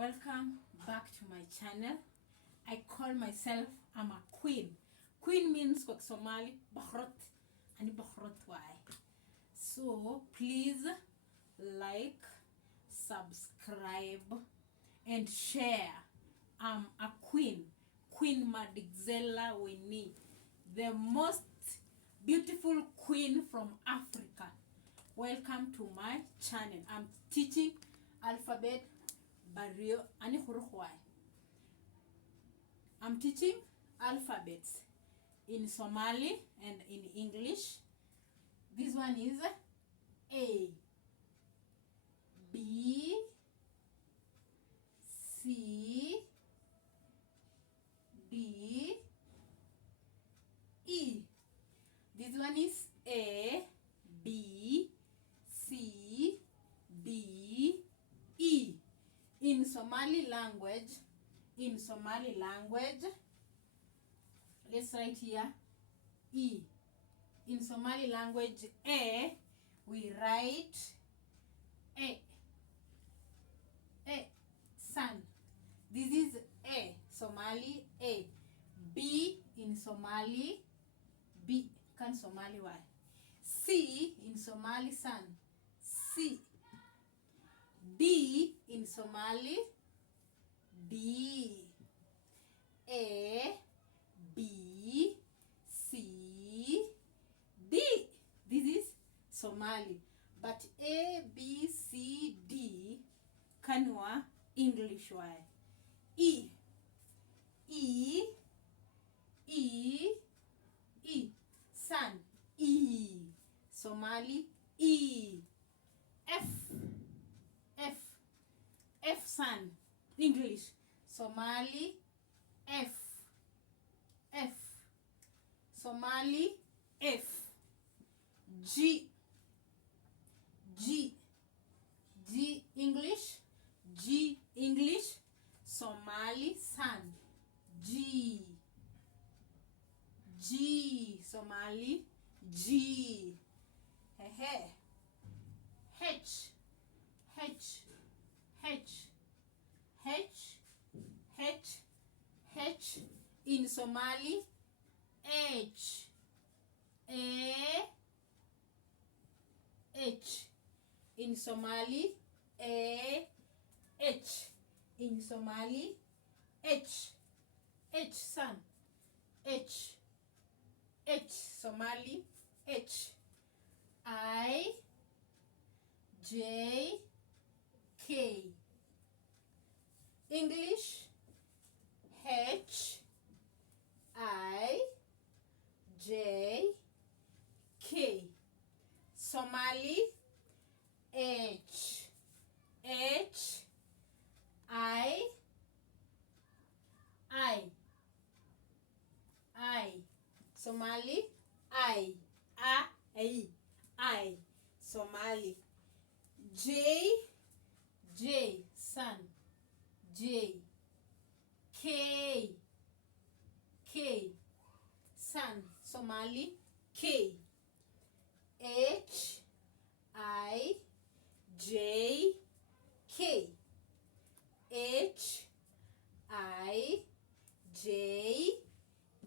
Welcome back to my channel. I call myself I'm a queen. Queen means kwa Somali bakhrot, ani bakhrot why. So please like, subscribe and share. I'm a queen, Queen Madikizela Winnie, the most beautiful queen from Africa. Welcome to my channel. I'm teaching alphabet barrio ani khurukhwai. I'm teaching alphabets in Somali and in English. This one is A, B, C, D, E. This one is A, B, C, D, E. In Somali language, let's write here E. In Somali language, A, we write A, sun. This is A, Somali A. B in Somali, B, can Somali why? C in Somali sun, C. D in Somali, D. A, B, C, D. This is Somali. But A, B, C, D, kanwa English why? E. E, E, E. Sun, E. Somali, E. F, F, F sun, English, Somali, F, F, Somali, F. G, G, G English, G English, Somali sun, G, G, Somali, G. H, H, H, H, H, H. In Somali, H, A, H. In Somali, A, H. In Somali, H, H sun, H, H Somali, H. I, J, K. English, H, I, J, K. Somali, H, H, I, Somali, I, Somali. J, J, sun, J. K, K, sun, Somali, K. H, I, J, K. H, I, J,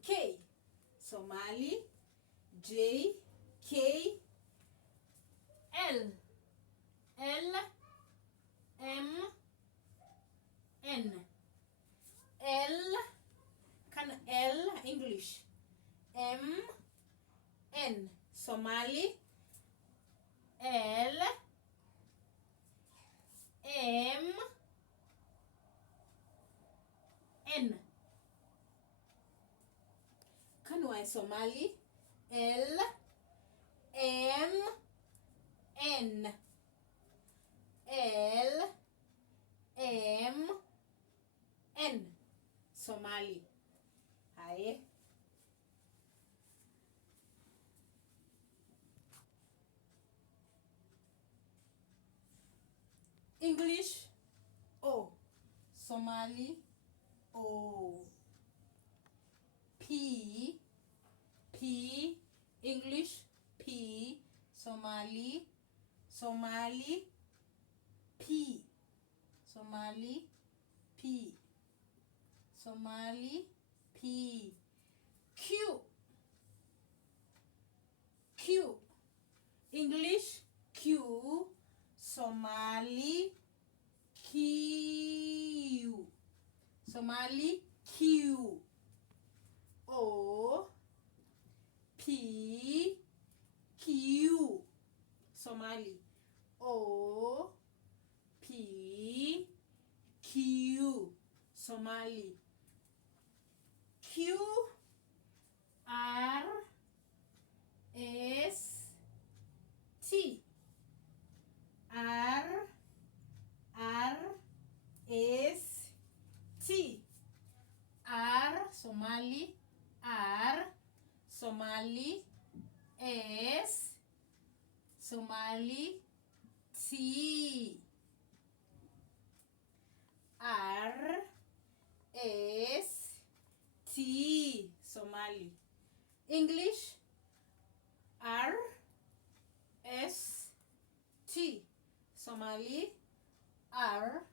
K. Somali, J, K, L, L, M, N. L, can L English, M, N. Somali, L, M, N. Kanwa Somali, L, M, N. L, M, N. Somali. Hi. English, O. Somali, O. P, P. English, P. Somali, P. Somali, P. Somali, P. Q. Q. English, Q. Somali, Q. Somali, Q. O. P. Q. Somali, O. P. Q. Somali, Q. R. S. T. R. R. S. T. R. Somali, R. Somali, S. Somali, T. R. S. T. Somali. English, R. S. T. Somali, R.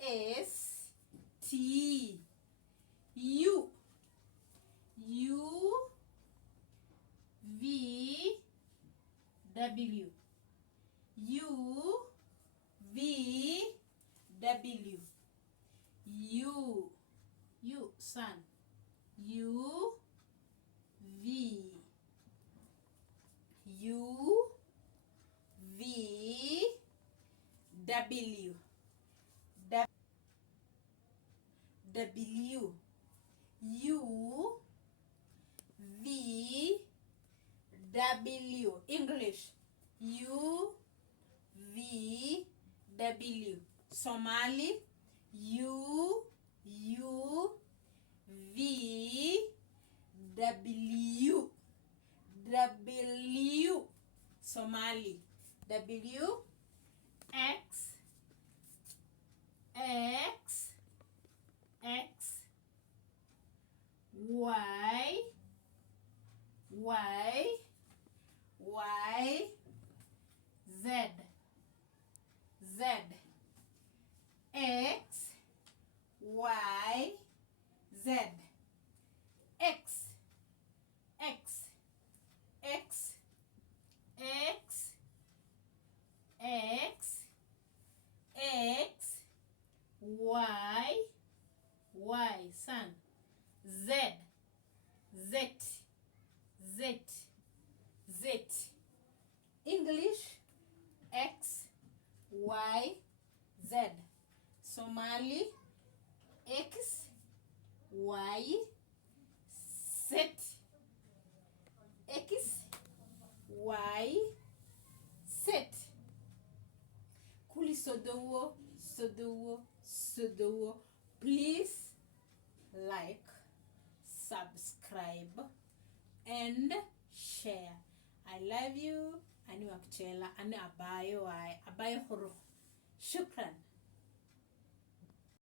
S. T. U. U. V. W. U. V. W. U. U. Sun. U. V. U. V. W. W. U. V. W. English, U. V. W. Somali, U. U. V. W. W. Somali, W. X. X. X. Y. Y. Y. Z. Z. X. Y. Z. X. X. X. X. X. X. Y. Y. Sun. Z. Z. Z. Z. English, X. Y. Z. Somali, X. Y. Z. X. Y. Z. Kuli sodowo, sodowo, sodowo. Please like, subscribe, and share. I love you. Ani wakchela, ani abayo ay, abayo huru. Shukran.